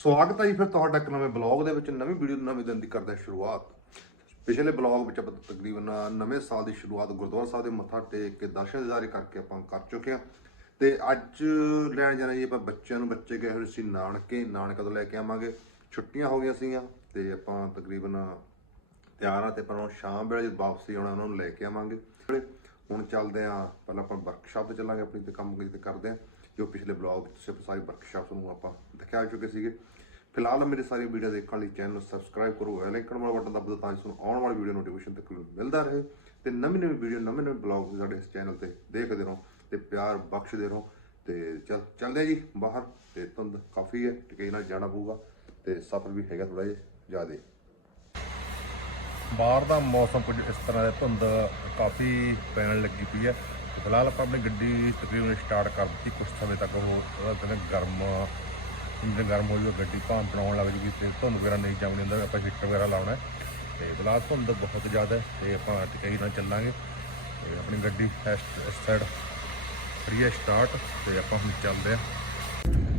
ਸਵਾਗਤ ਹੈ ਜੀ ਫਿਰ ਤੁਹਾਡਾ ਇੱਕ ਨਵੇਂ ਬਲੌਗ ਦੇ ਵਿੱਚ, ਨਵੀਂ ਵੀਡੀਓ, ਨਵੇਂ ਦਿਨ ਦੀ ਕਰਦੇ ਹਾਂ ਸ਼ੁਰੂਆਤ। ਪਿਛਲੇ ਬਲੌਗ ਵਿੱਚ ਆਪਾਂ ਤਕਰੀਬਨ ਨਵੇਂ ਸਾਲ ਦੀ ਸ਼ੁਰੂਆਤ ਗੁਰਦੁਆਰਾ ਸਾਹਿਬ ਦੇ ਮੱਥਾ ਟੇਕ ਕੇ ਦਰਸ਼ਨ ਦਿਦਾਰੇ ਕਰਕੇ ਆਪਾਂ ਕਰ ਚੁੱਕੇ ਹਾਂ। ਤੇ ਅੱਜ ਲੈਣ ਜਾਣਾ ਜੀ ਆਪਾਂ ਬੱਚਿਆਂ ਨੂੰ, ਬੱਚੇ ਗਏ ਹੋਏ ਸੀ ਨਾਨਕੇ, ਨਾਨਕਾ ਤੋਂ ਲੈ ਕੇ ਆਵਾਂਗੇ। ਛੁੱਟੀਆਂ ਹੋ ਗਈਆਂ ਸੀਗੀਆਂ ਤੇ ਆਪਾਂ ਤਕਰੀਬਨ ਤਿਆਰ ਆ ਤੇ ਪਰ ਹੁਣ ਸ਼ਾਮ ਵੇਲੇ ਜਦ ਵਾਪਸੀ ਆਉਣਾ, ਉਹਨਾਂ ਨੂੰ ਲੈ ਕੇ ਆਵਾਂਗੇ। ਹੁਣ ਚੱਲਦੇ ਆ ਪਹਿਲਾਂ ਆਪਾਂ ਵਰਕਸ਼ਾਪ ਤੇ ਚੱਲਾਂਗੇ, ਆਪਣੀ ਤੇ ਕੰਮ ਤੇ ਕਰਦੇ ਆ ਜੋ ਪਿਛਲੇ ਬਲੌਗ ਵਿੱਚ ਤੁਸੀਂ ਸਾਰੀ ਵਰਕਸ਼ਾਪ ਨੂੰ ਆਪਾਂ ਦਿਖਾ ਚੁੱਕੇ ਸੀਗੇ। ਫਿਲਹਾਲ ਮੇਰੀ ਸਾਰੀ ਵੀਡੀਓ ਦੇਖਣ ਲਈ ਚੈਨਲ ਨੂੰ ਸਬਸਕ੍ਰਾਈਬ ਕਰੋ ਬੈਲ ਆਈਕਨ ਵਾਲਾ ਬਟਨ ਦਬਾਓ ਤਾਂ ਕਿ ਤੁਹਾਨੂੰ ਆਉਣ ਵਾਲੀ ਵੀਡੀਓ ਨੋਟੀਫਿਕੇਸ਼ਨ ਤੱਕ ਮਿਲਦਾ ਰਹੇ। ਤੇ ਨਵੀਂ ਨਵੀਂ ਵੀਡੀਓ ਨਵੇਂ ਨਵੇਂ ਬਲੌਗ ਸਾਡੇ ਇਸ ਚੈਨਲ ਤੇ ਦੇਖਦੇ ਰਹੋ ਤੇ ਪਿਆਰ ਬਖਸ਼ਦੇ ਰਹੋ। ਤੇ ਚੱਲ, ਚੱਲਦੇ ਜੀ ਬਾਹਰ ਤੇ ਧੁੰਦ ਕਾਫੀ ਹੈ ਟਿਕੇ ਨਾਲ ਜਾਣਾ ਪਊਗਾ ਤੇ ਸਫ਼ਰ ਵੀ ਹੈਗਾ ਥੋੜਾ ਜਿਹਾ ਜ਼ਿਆਦਾ। ਬਾਹਰ ਦਾ ਮੌਸਮ ਕੁਝ ਇਸ ਤਰ੍ਹਾਂ ਦਾ ਧੁੰਦ ਕਾਫੀ ਪੈਣ ਲੱਗੀ ਪਈ ਹੈ। ਫਿਲਹਾਲ ਆਪਾਂ ਆਪਣੀ ਗੱਡੀ ਤਕਰੀਬਨ ਸਟਾਰਟ ਕਰ ਦਿੱਤੀ। ਕੁਝ ਸਮੇਂ ਤੱਕ ਉਹ ਉਹਦਾ ਕਹਿੰਦੇ ਗਰਮ ਇੰਜਨ ਗਰਮ ਹੋ ਜਾਊਗਾ, ਗੱਡੀ ਭਾਂ ਬਣਾਉਣ ਲੱਗ ਜੂਗੀ, ਤੇ ਧੁੰਦ ਵਗੈਰਾ ਨਹੀਂ ਜਾਣੀ ਹੁੰਦਾ, ਆਪਾਂ ਹੀਟਰ ਵਗੈਰਾ ਲਾਉਣਾ ਹੈ। ਤੇ ਫਿਲਹਾਲ ਧੁੰਦ ਬਹੁਤ ਜ਼ਿਆਦਾ ਹੈ, ਤੇ ਆਪਾਂ ਟਿਕਾਈ ਨਾਲ ਚੱਲਾਂਗੇ। ਤੇ ਆਪਣੀ ਗੱਡੀ ਇਸ ਇਸ ਸਾਈਡ ਫਰੀ ਸਟਾਰਟ ਤੇ ਆਪਾਂ ਹੁਣ ਚੱਲਦੇ ਹਾਂ।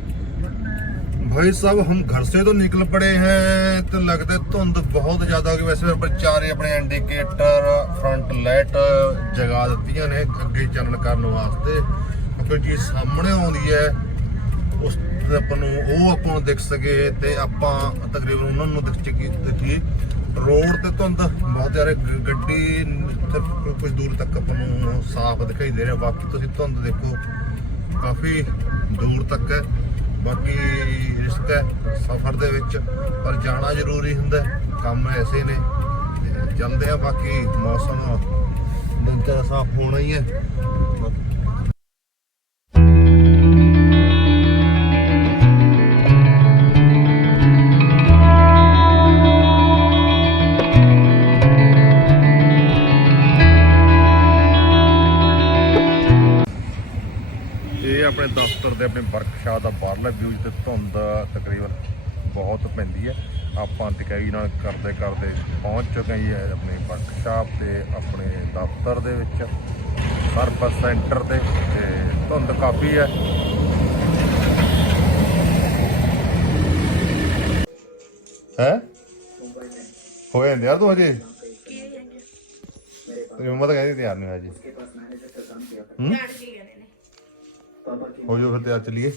भाई साहब हम घर से तो निकल पड़े हैं तो लगता है धुंध बहुत ਜ਼ਿਆਦਾ ਹੋ ਗਈ ਵੈਸੇ ਪਰ ਚਾਰੇ ਆਪਣੇ ਇੰਡੀਕੇਟਰ ਫਰੰਟ ਲਾਈਟ ਜਗਾ ਦਿੱਤੀਆਂ ਨੇ ਅੱਗੇ ਚੱਲਣ ਕਰਨ ਵਾਸਤੇ ਕੋਈ ਚੀਜ਼ ਸਾਹਮਣੇ ਆਉਂਦੀ ਹੈ ਉਸ ਤੇ ਆਪਾਂ ਨੂੰ ਉਹ ਆਪਾਂ ਨੂੰ ਦਿਖ ਸਕੇ ਤੇ ਆਪਾਂ ਤਕਰੀਬਨ ਉਹਨਾਂ ਨੂੰ ਦਿਖ ਚੁੱਕੀ ਦਿੱਤੀ ਰੋਡ ਤੇ ਧੁੰਦ ਬਹੁਤ ਜ਼ਿਆਦਾ ਗ- ਗੱਡੀ ਤੇ ਕੁਝ ਦੂਰ ਤੱਕ ਆਪਾਂ ਨੂੰ ਸਾਫ਼ ਦਿਖਾਈ ਦੇ ਰਿਹਾ ਬਾਕੀ ਤੁਸੀਂ ਧੁੰਦ ਦੇਖੋ ਕਾਫੀ ਦੂਰ ਤੱਕ ਹੈ ਬਾਕੀ ਰਿਸਕ ਹੈ ਸਫ਼ਰ ਦੇ ਵਿੱਚ, ਪਰ ਜਾਣਾ ਜ਼ਰੂਰੀ ਹੁੰਦਾ ਕੰਮ ਐਸੇ ਨੇ। ਜਾਂਦੇ ਚੱਲਦੇ ਆ ਬਾਕੀ ਮੌਸਮ ਦਿਨ ਸਾਫ਼ ਹੋਣਾ ਹੀ ਹੈ। ਆਪਣੇ ਵਰਕਸ਼ਾਪ ਦਾ ਬਾਹਰਲਾ ਵਿਊ ਤੇ ਧੁੰਦ ਤਕਰੀਬਨ ਬਹੁਤ ਪੈਂਦੀ ਹੈ। ਆਪਾਂ ਟਿਕਾਈ ਨਾਲ ਕਰਦੇ ਕਰਦੇ ਪਹੁੰਚ ਚੁੱਕੇ ਹਾਂ ਜੀ ਆਪਣੇ ਵਰਕਸ਼ਾਪ ਤੇ ਆਪਣੇ ਦਫ਼ਤਰ ਦੇ ਵਿੱਚ ਸਰਵਿਸ ਸੈਂਟਰ ਤੇ ਤੇ ਧੁੰਦ ਕਾਫੀ ਹੈ। ਹੈ? ਹੋ ਜਾਂਦੇ ਯਾਰ ਤੂੰ ਅਜੇ ਤੇਰੀ ਮੰਮਾ ਤਾਂ ਕਹਿੰਦੀ ਤਿਆਰ ਨਹੀਂ ਹੋਇਆ ਜੀ। ਹੂੰ? ਹੋ ਜਾਓ ਫਿਰ ਤਿਆਰ ਚਲੀਏ।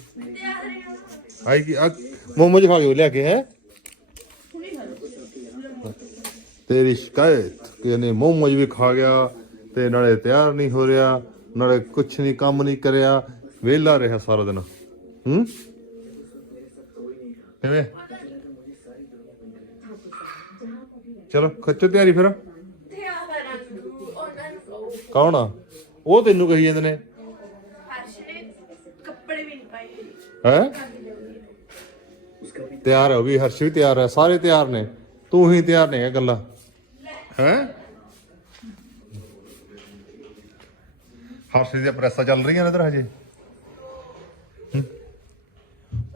ਆਈ ਕੀ ਆ ਮੋਮੋ ਜੀ ਖਾ ਕੇ ਲਿਆ ਕੇ ਹੈ? ਤੇਰੀ ਸ਼ਿਕਾਇਤ ਕਿ ਇਹਨੇ ਮੋਮੋ ਵੀ ਖਾ ਗਿਆ ਤੇ ਨਾਲੇ ਤਿਆਰ ਨਹੀਂ ਹੋ ਰਿਹਾ ਨਾਲੇ ਕੁਛ ਨਹੀਂ ਕੰਮ ਨਹੀਂ ਕਰਿਆ ਵਿਹਲਾ ਰਿਹਾ ਸਾਰਾ ਦਿਨ। ਹੂੰ? ਕਿਵੇਂ? ਚਲੋ ਖੱਚੋ ਤਿਆਰੀ ਫਿਰ। ਨੂੰ ਨੂੰ ਕੌਣ ਆ? ਉਹ ਤੈਨੂੰ ਕਹੀ ਜਾਂਦੇ ਨੇ ਹਰਸ਼ ਨੇ ਕੱਪੜੇ ਵੀ ਨਹੀਂ ਪਾਏ ਹੈ? ਤਿਆਰ ਹੈ ਉਹ ਵੀ, ਹਰਸ਼ ਵੀ ਤਿਆਰ ਹੈ, ਸਾਰੇ ਤਿਆਰ ਨੇ। ਤੂੰ ਹੀ ਤਿਆਰ ਨਹੀਂ ਹੈ ਗੱਲਾਂ। ਹੈ? ਹਰਸ਼ ਦੀਆਂ ਪ੍ਰੈਸਾਂ ਚੱਲ ਰਹੀਆਂ ਨੇ ਇਧਰ ਹਜੇ।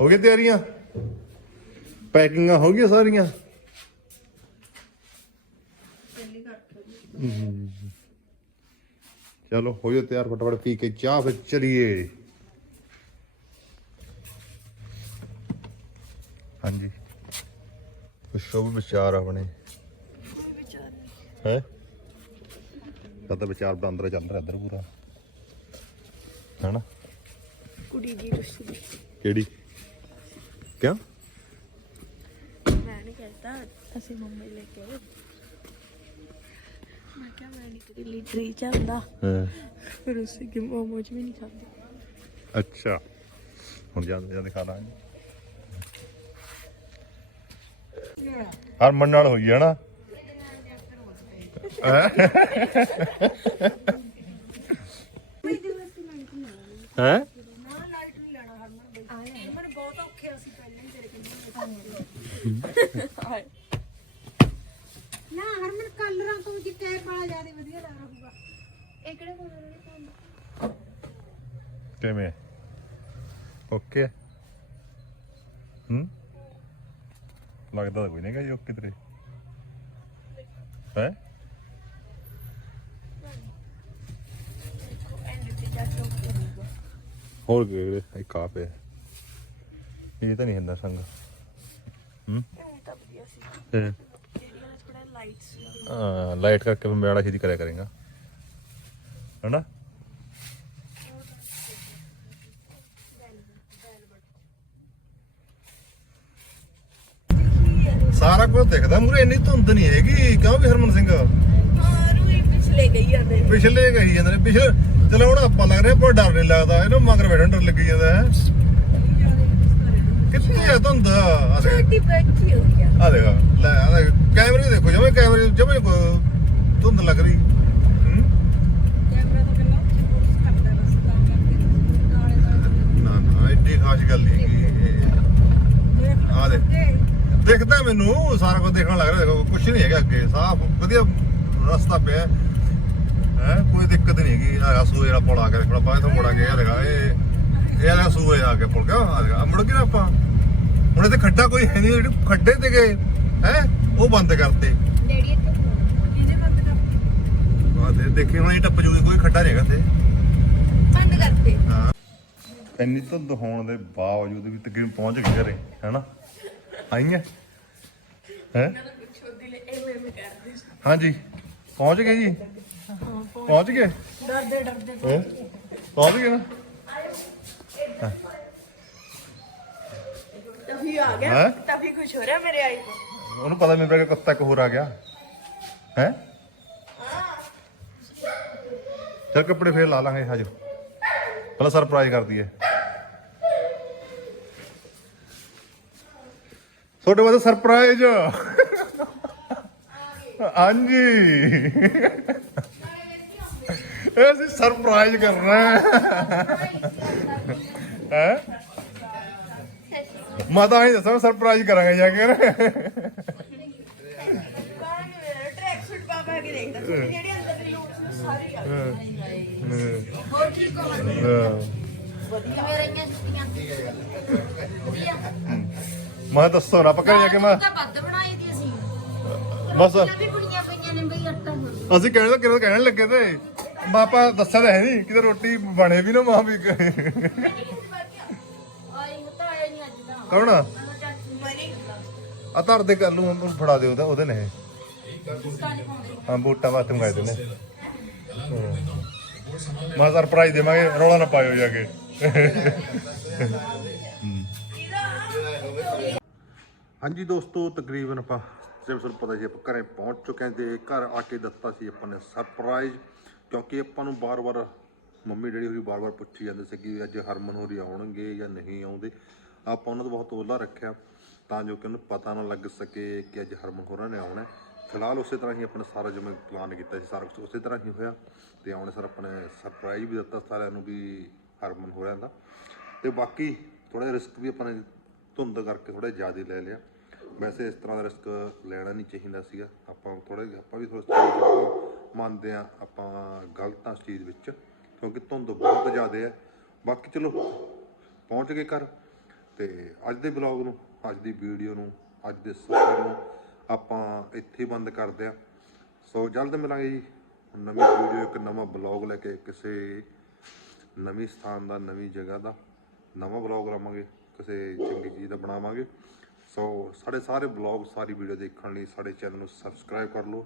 ਹੋ? ਗਈ ਤਿਆਰੀਆਂ? ਪੈਕਿੰਗਾਂ ਹੋ ਗਈਆਂ ਸਾਰੀਆਂ? ਚਲੋ, ਹੋ ਜਾਓ ਤਿਆਰ, ਫਟਾਫਟ ਪੀ ਕੇ ਚਾਹ, ਫਿਰ ਚਲੀਏ। ਹਾਂਜੀ। ਕੁਛ ਸ਼ੁਭ ਵਿਚਾਰ ਆਪਣੇ। ਹੈ? ਕਦਾ ਵਿਚਾਰ ਦਾ ਅੰਦਰ ਰਿਹਾ ਇੱਧਰ ਪੂਰਾ। ਹੈਨਾ? ਕੁੜੀ ਜੀ ਰੁੱਸੀ ਕਿਹੜੀ? ਕਿਉਂ? ਮੈਂ ਨਹੀਂ ਕਹਿੰਦਾ ਅਸੀਂ ਮੁੰਬਈ ਲੈ ਕੇ ਆਏ। ਮੈਂ ਕਿਹਾ ਮੈਂ ਨਹੀਂ ਤੇਰੀ ਲਈ ਟਰੀ ਜਾਂਦਾ ਹਾਂ। ਫਿਰ ਉਸੇ ਕਿ ਮੋਮੋਜ ਵੀ ਨਹੀਂ ਖਾਂਦੇ। ਅੱਛਾ। ਹੁਣ ਜਾਂਦੇ ਜਾਂਦੇ ਖਾ ਲਾਂਗੇ। ਹਰਮਨ ਨਾਲ ਹੋਈ ਹੈ ਨਾ। ਹੈ? ਨਾ ਹਰਮਨ ਕਲਰਾਂ ਤੋਂ ਜਿੱਤੇ ਕਾਲਾ ਜ਼ਿਆਦਾ ਵਧੀਆ ਲੱਗ ਰਹੂਗਾ ਇਹ ਕਿਹੜੇ ਕੋਲ ਕਿਵੇਂ? ਓਕੇ ਹੂੰ? ਲੱਗਦਾ ਤਾਂ ਕੋਈ ਨਹੀਂ ਗਾ ਜੀ ਓਕੇ ਤੇਰੇ। ਹੈ? ਹੋਰ ਕੀ ਇੱਕ ਆ ਪਿਆ ਇਹ ਤਾਂ ਨਹੀਂ ਹੁੰਦਾ ਸੰਗ। ਹੂੰ? ਇਹ ਹਾਂ ਲਾਈਟ ਕਰਕੇ ਮੈਂ ਬੜਾ ਛੇਤੀ ਕਰਿਆ ਕਰੇਗਾ। ਹੈਨਾ? ਕੁਝ ਦਿਖਦਾ ਮੂਰੇ ਇੰਨੀ ਧੁੰਦ ਨਹੀਂ ਹੈਗੀ। ਕਿਉਂ ਵੀ ਹਰਮਨ ਸਿੰਘ? ਹਾਂ ਪਿਛਲੇ ਗਈ ਜਾਂਦੇ ਪਿਛਲੇ ਕਹੀ ਜਾਂਦੇ ਨੇ ਪਿਛਲੇ ਚਲੋ ਹੁਣ ਆਪਾਂ ਲੱਗ ਰਿਹਾ ਪਰ ਡਰ ਨਹੀਂ ਲੱਗਦਾ। ਇਹਨੂੰ ਮਗਰ ਬੈਠਣ ਡਰ ਲੱਗੀ ਜਾਂਦਾ ਹੈ। ਕਿੱਥੇ ਆ ਧੁੰਦ? ਆ ਦੇਖ। ਛੋਟੀ ਬੱਚੀ ਹੋ ਗਿਆ ਆ ਦੇਖ ਲੈ ਆ ਦੇਖ। ਕੈਮਰੇ ਦੇਖੋ ਜਮੇ ਕੈਮਰੇ ਜਮੇ ਧੁੰਦ ਲੱਗ ਰਹੀ। ਹੂੰ? ਕਿੰਨਾ ਨਾ ਨਾ ਐਡੀ ਖਾਸ ਗੱਲ ਨਹੀਂ ਆ ਦੇਖ। ਦਿਖਦਾ ਮੈਨੂੰ ਸਾਰਾ ਕੁਝ ਦੇਖਣ ਲੱਗ ਰਿਹਾ ਦੇਖੋ ਕੁਝ ਨਹੀਂ ਹੈਗਾ ਅੱਗੇ ਸਾਫ਼ ਵਧੀਆ ਰਸਤਾ ਪਿਆ। ਹੈ ਕੋਈ ਦਿੱਕਤ ਨਹੀਂ ਹੈਗੀ ਆ ਸੂਏ ਵਾਲਾ ਪੁਲ ਆ ਗਿਆ ਦੇਖੋ ਬਾਅਦ ਤੋਂ ਮੁੜਾ ਗਿਆ ਦੇਖਾ ਇਹ ਇਹ ਆ ਸੂਏ ਆ ਕੇ ਪੁਲ ਕਿਉਂ ਆ ਮੁੜ ਨਾ ਆਪਾਂ ਹੁਣ ਇੱਥੇ ਖੱਡਾ ਕੋਈ ਹੈ ਨਹੀਂ ਜਿਹੜੇ ਖੱਡੇ ਤੇ ਗਏ ਹੈ ਉਹ ਬੰਦ ਕਰਤੇ। ਡੈਡੀ ਇੱਥੇ ਕਿਹਨੇ ਬੰਦ ਕਰ ਆ ਦੇ ਦੇਖੀ ਹੁਣ ਇਹ ਟੱਪ ਜੂਗੀ ਕੋਈ ਖੱਡਾ ਨਹੀਂ ਹੈਗਾ ਤੇ ਬੰਦ ਕਰਤੇ। ਹਾਂ। ਇੰਨੀ ਧੁੰਦ ਹੋਣ ਦੇ ਬਾਵਜੂਦ ਵੀ ਤਕਰੀਬਨ ਪਹੁੰਚ ਗਏ ਘਰੇ ਹੈਨਾ? ਆਈਆਂ? ਹੈ? ਕਰਦੇ ਹਾਂਜੀ। ਪਹੁੰਚ ਗਏ ਜੀ? ਪਹੁੰਚ ਗਏ। ਡਰਦੇ ਡਰਦੇ। ਹੈਂ? ਪਹੁੰਚ ਗਏ ਨਾ? ਆ ਗਿਆ। ਹੈਂ? ਤभी ਕੁਝ ਹੋ ਰਿਹਾ ਮੇਰੇ ਆਈ ਕੋ ਉਹਨੂੰ ਪਤਾ ਮੇਰੇ ਕੋਲ ਕੁੱਤਾ ਇੱਕ ਹੋਰ ਆ ਗਿਆ। ਹੈ? ਚਲ ਕੱਪੜੇ ਫੇਰ ਲਾ ਲਾਂਗੇ ਹਜੋ। ਪਹਿਲਾਂ ਸਰਪ੍ਰਾਈਜ਼ ਕਰ ਦਈਏ ਤੁਹਾਡੇ ਵਾਸਤੇ ਸਰਪ੍ਰਾਈਜ਼ ਹਾਂਜੀ। ਇਹ ਅਸੀਂ ਸਰਪ੍ਰਾਈਜ਼ ਕਰਨਾ ਹੈ। ਹੈ? ਮਾਤਾ ਹੀ ਦੱਸਾਂ ਸਰਪ੍ਰਾਈਜ਼ ਕਰਾਂਗੇ ਜਾ ਕੇ। ਵਧੀਆ ਮੇਰੀਆਂ ਛੁੱਟੀਆਂ ਵਧੀਆ ਮੈਂ ਦੱਸੋ ਨਾ ਪੱਕਾ ਜਾ ਕੇ ਮੈਂ ਤਾਂ ਵੱਧ ਬਣਾਈ ਦੀ ਅਸੀਂ। ਬਸ। ਵੀ ਕੁੜੀਆਂ ਪਈਆਂ ਨੇ ਬਈ ਆਟਾ ਗੁੰਨ। ਅਸੀਂ ਕਹਿਣ ਕਿਹੜਾ ਕਹਿਣ ਲੱਗੇ ਤੇ? ਬਾਪਾ ਦੱਸਿਆ ਤਾਂ ਹੈ ਨਹੀਂ ਕਿਤੇ ਰੋਟੀ ਬਣੇ ਵੀ ਨਾ ਮਾਂ ਵੀ। ਆਈ ਤਾਂ ਆਇਆ ਨਹੀਂ ਅੱਜ ਦਾ। ਕੌਣ? ਆ ਚਾਚੀ ਮਨੀ। ਆ ਧਰ ਦੇ ਕਰ ਲੂ ਉਹਨੂੰ ਫੜਾ ਦੇ ਉਹਦਾ ਉਹਦੇ ਨੇ ਹਾਂ ਬੂਟਾਂ ਵਾਸਤੇ ਮੰਗਾਏ ਤੇ ਨੇ। ਮੈਂ ਸਰਪ੍ਰਾਈਜ਼ ਦੇਵਾਂਗੇ ਰੌਲਾ ਨਾ ਪਾਇਓ ਜਾ ਕੇ। ਹਾਂਜੀ ਦੋਸਤੋ, ਤਕਰੀਬਨ ਆਪਾਂ ਜਿਵੇਂ ਤੁਹਾਨੂੰ ਪਤਾ ਜੀ ਆਪਾਂ ਘਰੇ ਪਹੁੰਚ ਚੁੱਕੇ ਹਾਂ ਤੇ ਘਰ ਆ ਕੇ ਦਿੱਤਾ ਸੀ ਆਪਾਂ ਨੇ ਸਰਪ੍ਰਾਈਜ਼ ਕਿਉਂਕਿ ਆਪਾਂ ਨੂੰ ਬਾਰ-ਬਾਰ ਮੰਮੀ ਡੈਡੀ ਹੋਰੀ ਬਾਰ-ਬਾਰ ਪੁੱਛੀ ਜਾਂਦੇ ਸੀ ਕਿ ਅੱਜ ਹਰਮਨ ਹੋਰੀ ਆਉਣਗੇ ਜਾਂ ਨਹੀਂ ਆਉਂਦੇ। ਆਪਾਂ ਉਹਨਾਂ ਤੋਂ ਬਹੁਤ ਓਲਾ ਰੱਖਿਆ, ਤਾਂ ਜੋ ਕਿ ਉਹਨੂੰ ਪਤਾ ਨਾ ਲੱਗ ਸਕੇ ਕਿ ਅੱਜ ਹਰਮਨ ਹੋਰਾਂ ਨੇ ਆਉਣਾ ਫਿਲਹਾਲ ਉਸੇ ਤਰ੍ਹਾਂ ਹੀ ਆਪਾਂ ਨੇ ਸਾਰਾ ਜਿਵੇਂ ਪਲਾਨ ਕੀਤਾ ਸੀ, ਸਾਰਾ ਕੁਝ ਉਸੇ ਤਰ੍ਹਾਂ ਹੀ ਹੋਇਆ ਤੇ ਆਉਣੇ ਸਰ ਆਪਣੇ ਨੇ ਸਰਪ੍ਰਾਈਜ਼ ਵੀ ਦਿੱਤਾ ਸਾਰਿਆਂ ਨੂੰ ਵੀ ਹਰਮਨ ਹੋਰਾਂ ਦਾ। ਤੇ ਬਾਕੀ ਥੋੜਾ ਜਿਹਾ ਰਿਸਕ ਵੀ ਆਪਾਂ ਨੇ ਧੁੰਦ ਕਰਕੇ ਥੋੜਾ ਜ਼ਿਆਦਾ ਲੈ ਲਿਆ। ਵੈਸੇ ਇਸ ਤਰ੍ਹਾਂ ਦਾ ਰਿਸਕ ਲੈਣਾ ਨਹੀਂ ਚਾਹੀਦਾ ਸੀਗਾ। ਆਪਾਂ ਥੋੜਾ ਆਪਾਂ ਵੀ ਥੋੜਾ ਮੰਨਦੇ ਆ ਆਪਾਂ ਗਲਤ ਆ ਇਸ ਚੀਜ਼ ਵਿੱਚ, ਕਿਉਂਕਿ ਧੁੰਦ ਬਹੁਤ ਜ਼ਿਆਦਾ ਹੈ। ਬਾਕੀ ਚਲੋ, ਪਹੁੰਚ ਗਏ ਘਰ। ਤੇ ਅੱਜ ਦੇ ਬਲੌਗ ਨੂੰ, ਅੱਜ ਦੀ ਵੀਡੀਓ ਨੂੰ, ਅੱਜ ਦੇ ਸਫ਼ਰ ਨੂੰ ਆਪਾਂ ਇੱਥੇ ਬੰਦ ਕਰਦੇ ਆ ਸੋ ਜਲਦ ਮਿਲਾਂਗੇ ਜੀ। ਨਵੀਂ ਵੀਡੀਓ, ਇੱਕ ਨਵਾਂ ਬਲੌਗ ਲੈ ਕੇ ਕਿਸੇ ਨਵੀਂ ਸਥਾਨ ਦਾ, ਨਵੀਂ ਜਗ੍ਹਾ ਦਾ। ਨਵਾਂ ਬਲੌਗ ਲਾਵਾਂਗੇ, ਕਿਸੇ ਚੰਗੀ ਚੀਜ਼ ਦਾ ਬਣਾਵਾਂਗੇ। ਸੋ ਸਾਡੇ ਸਾਰੇ ਬਲੌਗ, ਸਾਰੀ ਵੀਡੀਓ ਦੇਖਣ ਲਈ ਸਾਡੇ ਚੈਨਲ ਨੂੰ ਸਬਸਕ੍ਰਾਈਬ ਕਰ ਲਓ।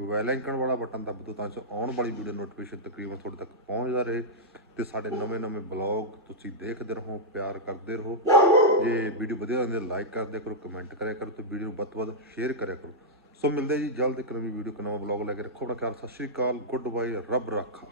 ਬੈਲ ਆਈਕਨ ਵਾਲਾ ਬਟਨ ਦੱਬ ਦਿਓ ਤਾਂ ਜੋ ਆਉਣ ਵਾਲੀ ਵੀਡੀਓ ਨੋਟੀਫਿਕੇਸ਼ਨ ਤਕਰੀਬਨ ਤੁਹਾਡੇ ਤੱਕ ਪਹੁੰਚਦਾ ਰਹੇ ਤੇ ਸਾਡੇ ਨਵੇਂ-ਨਵੇਂ ਬਲੌਗ ਤੁਸੀਂ ਦੇਖਦੇ ਰਹੋ, ਪਿਆਰ ਕਰਦੇ ਰਹੋ। ਜੇ ਵੀਡੀਓ ਵਧੀਆ ਲੱਗਦੀ ਲਾਈਕ ਕਰਦੇ ਕਰੋ ਕਮੈਂਟ ਕਰਿਆ ਕਰੋ ਤੇ ਵੀਡੀਓ ਨੂੰ ਵੱਧ ਤੋਂ ਵੱਧ ਸ਼ੇਅਰ ਕਰਿਆ ਕਰੋ। ਸੋ ਮਿਲਦੇ ਜੀ ਜਲਦ ਇੱਕ ਨਵੀਂ ਵੀਡੀਓ, ਇੱਕ ਨਵਾਂ ਬਲੌਗ ਲੈ ਕੇ। ਰੱਖੋ ਆਪਣਾ ਖਿਆਲ, ਸਤਿ ਸ਼੍ਰੀ ਅਕਾਲ ਗੁੱਡ ਬਾਏ ਰੱਬ ਰੱਖਾ।